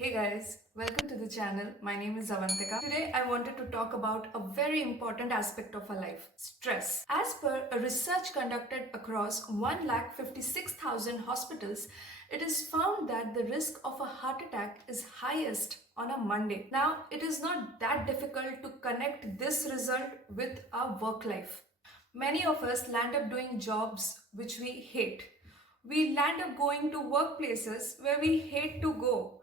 Hey guys, welcome to the channel. My name is Avantika. Today I wanted to talk about a very important aspect of our life, stress. As per a research conducted across 1,56,000 hospitals, it is found that the risk of a heart attack is highest on a Monday. Now, it is not that difficult to connect this result with our work life. Many of us land up doing jobs which we hate. We land up going to workplaces where we hate to go,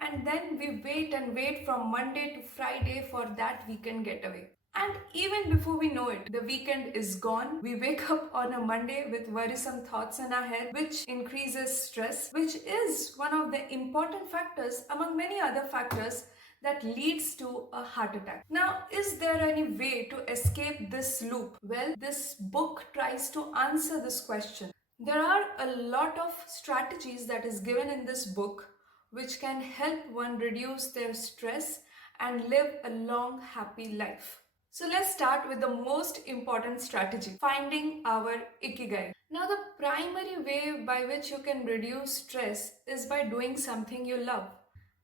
and then we wait and wait from Monday to Friday for that weekend getaway. And even before we know it, the weekend is gone. We wake up on a Monday with worrisome thoughts in our head, which increases stress, which is one of the important factors among many other factors that leads to a heart attack. Now, is there any way to escape this loop? Well, this book tries to answer this question. There are a lot of strategies that is given in this book which can help one reduce their stress and live a long, happy life. So let's start with the most important strategy, finding our ikigai. Now, the primary way by which you can reduce stress is by doing something you love.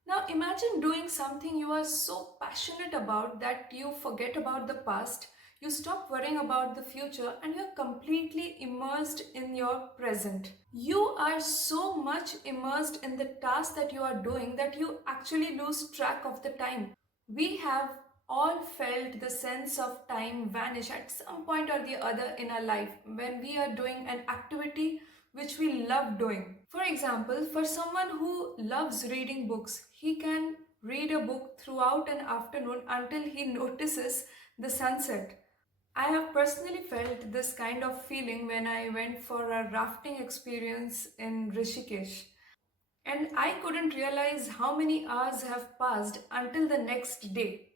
Now, imagine doing something you are so passionate about that you forget about the past, you stop worrying about the future, and you're completely immersed in your present. You are so much immersed in the task that you are doing that you actually lose track of the time. We have all felt the sense of time vanish at some point or the other in our life when we are doing an activity which we love doing. For example, for someone who loves reading books, he can read a book throughout an afternoon until he notices the sunset. I have personally felt this kind of feeling when I went for a rafting experience in Rishikesh. And I couldn't realize how many hours have passed until the next day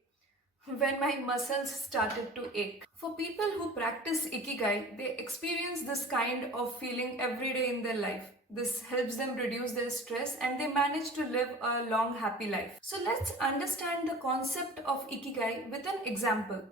when my muscles started to ache. For people who practice Ikigai, they experience this kind of feeling every day in their life. This helps them reduce their stress and they manage to live a long, happy life. So let's understand the concept of Ikigai with an example.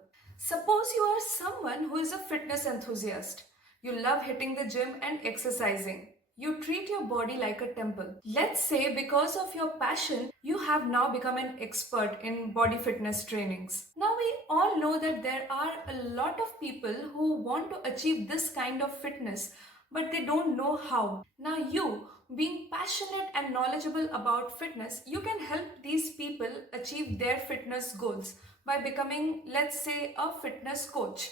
Suppose you are someone who is a fitness enthusiast. You love hitting the gym and exercising. You treat your body like a temple. Let's say because of your passion, you have now become an expert in body fitness trainings. Now we all know that there are a lot of people who want to achieve this kind of fitness, but they don't know how. Now you, being passionate and knowledgeable about fitness, you can help these people achieve their fitness goals by becoming, let's say, a fitness coach.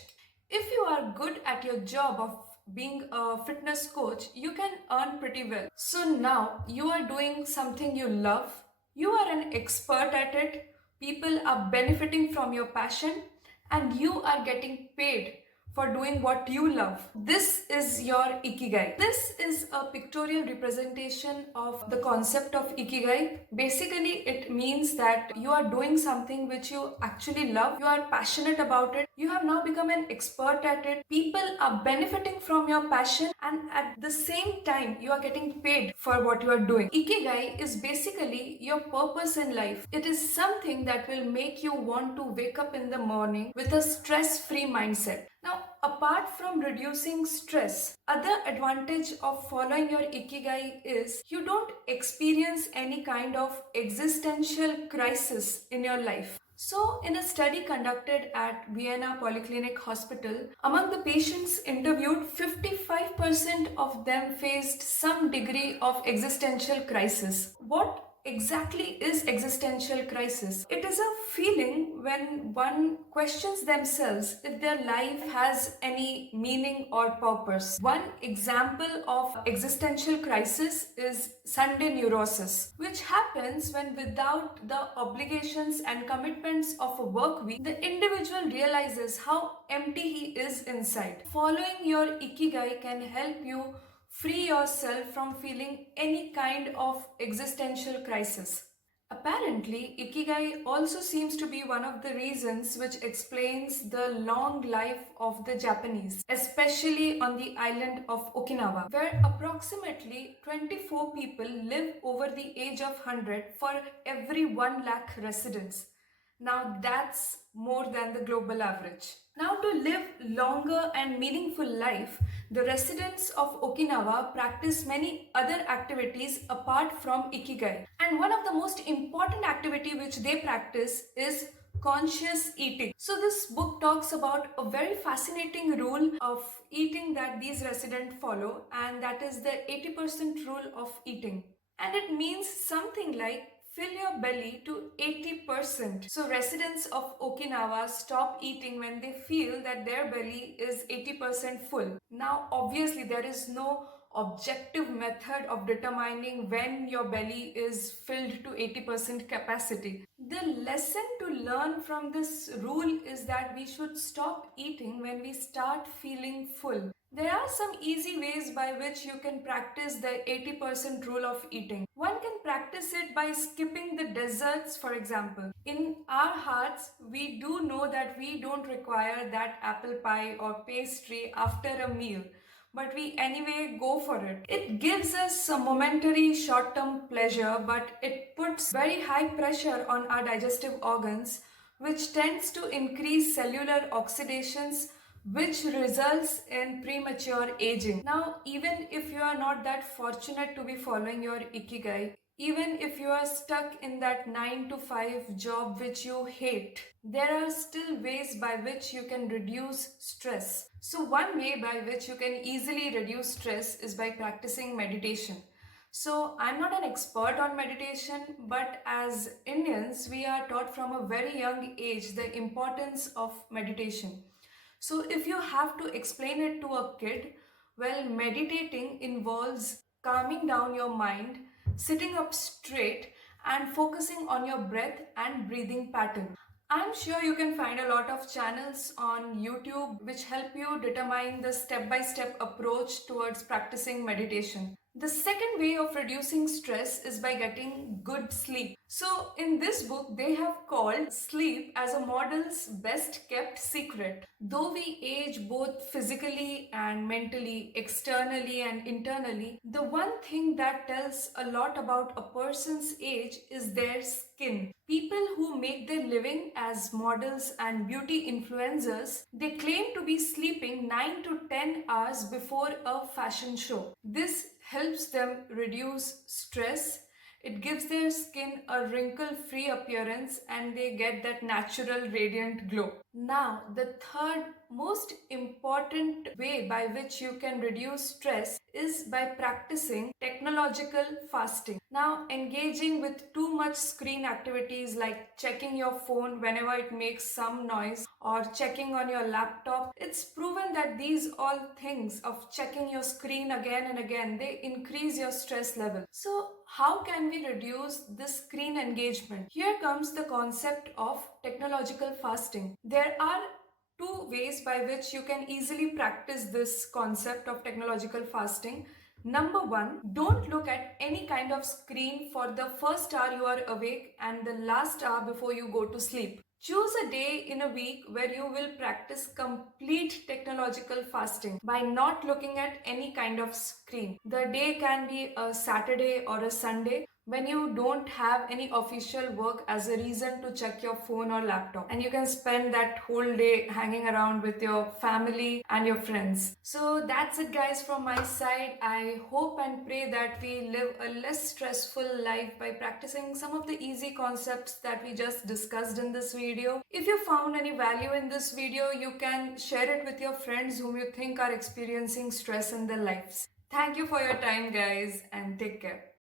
If you are good at your job of being a fitness coach, you can earn pretty well. So now you are doing something you love, you are an expert at it, people are benefiting from your passion, and you are getting paid for doing what you love. This is your Ikigai. This is a pictorial representation of the concept of Ikigai. Basically, it means that you are doing something which you actually love, you are passionate about it, you have now become an expert at it, people are benefiting from your passion, and at the same time, you are getting paid for what you are doing. Ikigai is basically your purpose in life. It is something that will make you want to wake up in the morning with a stress-free mindset. Now, apart from reducing stress, other advantage of following your Ikigai is you don't experience any kind of existential crisis in your life. So, in a study conducted at Vienna Polyclinic Hospital, among the patients interviewed, 55% of them faced some degree of existential crisis. What exactly is existential crisis? It is a feeling when one questions themselves if their life has any meaning or purpose. One example of existential crisis is Sunday neurosis, which happens when without the obligations and commitments of a work week, the individual realizes how empty he is inside. Following your Ikigai can help you free yourself from feeling any kind of existential crisis. Apparently, Ikigai also seems to be one of the reasons which explains the long life of the Japanese, especially on the island of Okinawa, where approximately 24 people live over the age of 100 for every 1 lakh residents. Now that's more than the global average. Now, to live longer and meaningful life, the residents of Okinawa practice many other activities apart from Ikigai. And one of the most important activity which they practice is conscious eating. So this book talks about a very fascinating rule of eating that these residents follow, and that is the 80% rule of eating. And it means something like fill your belly to 80%. So residents of Okinawa stop eating when they feel that their belly is 80% full. Now obviously there is no objective method of determining when your belly is filled to 80% capacity. The lesson to learn from this rule is that we should stop eating when we start feeling full. There are some easy ways by which you can practice the 80% rule of eating. One can practice it by skipping the desserts, for example. In our hearts, we do know that we don't require that apple pie or pastry after a meal, but we anyway go for it. It gives us a momentary short-term pleasure, but it puts very high pressure on our digestive organs, which tends to increase cellular oxidations, which results in premature aging. Now, even if you are not that fortunate to be following your Ikigai, even if you are stuck in that 9 to 5 job which you hate, there are still ways by which you can reduce stress. So one way by which you can easily reduce stress is by practicing meditation. So I'm not an expert on meditation, but as Indians, we are taught from a very young age the importance of meditation. So if you have to explain it to a kid, well, meditating involves calming down your mind, sitting up straight, and focusing on your breath and breathing pattern. I'm sure you can find a lot of channels on YouTube which help you determine the step-by-step approach towards practicing meditation. The second way of reducing stress is by getting good sleep. So in this book, they have called sleep as a model's best kept secret. Though we age both physically and mentally, externally and internally, the one thing that tells a lot about a person's age is their skin. People who make their living as models and beauty influencers, they claim to be sleeping 9 to 10 hours before a fashion show. This helps them reduce stress. It gives their skin a wrinkle-free appearance and they get that natural radiant glow. Now, the third most important way by which you can reduce stress is by practicing technological fasting. Now, engaging with too much screen activities like checking your phone whenever it makes some noise or checking on your laptop, it's proven that these all things of checking your screen again and again, they increase your stress level. So how can we reduce this screen engagement? Here comes the concept of technological fasting. There are two ways by which you can easily practice this concept of technological fasting. Number one, don't look at any kind of screen for the first hour you are awake and the last hour before you go to sleep. Choose a day in a week where you will practice complete technological fasting by not looking at any kind of screen. The day can be a Saturday or a Sunday when you don't have any official work as a reason to check your phone or laptop, and you can spend that whole day hanging around with your family and your friends. So that's it guys from my side. I hope and pray that we live a less stressful life by practicing some of the easy concepts that we just discussed in this video. If you found any value in this video, you can share it with your friends whom you think are experiencing stress in their lives. Thank you for your time guys and take care.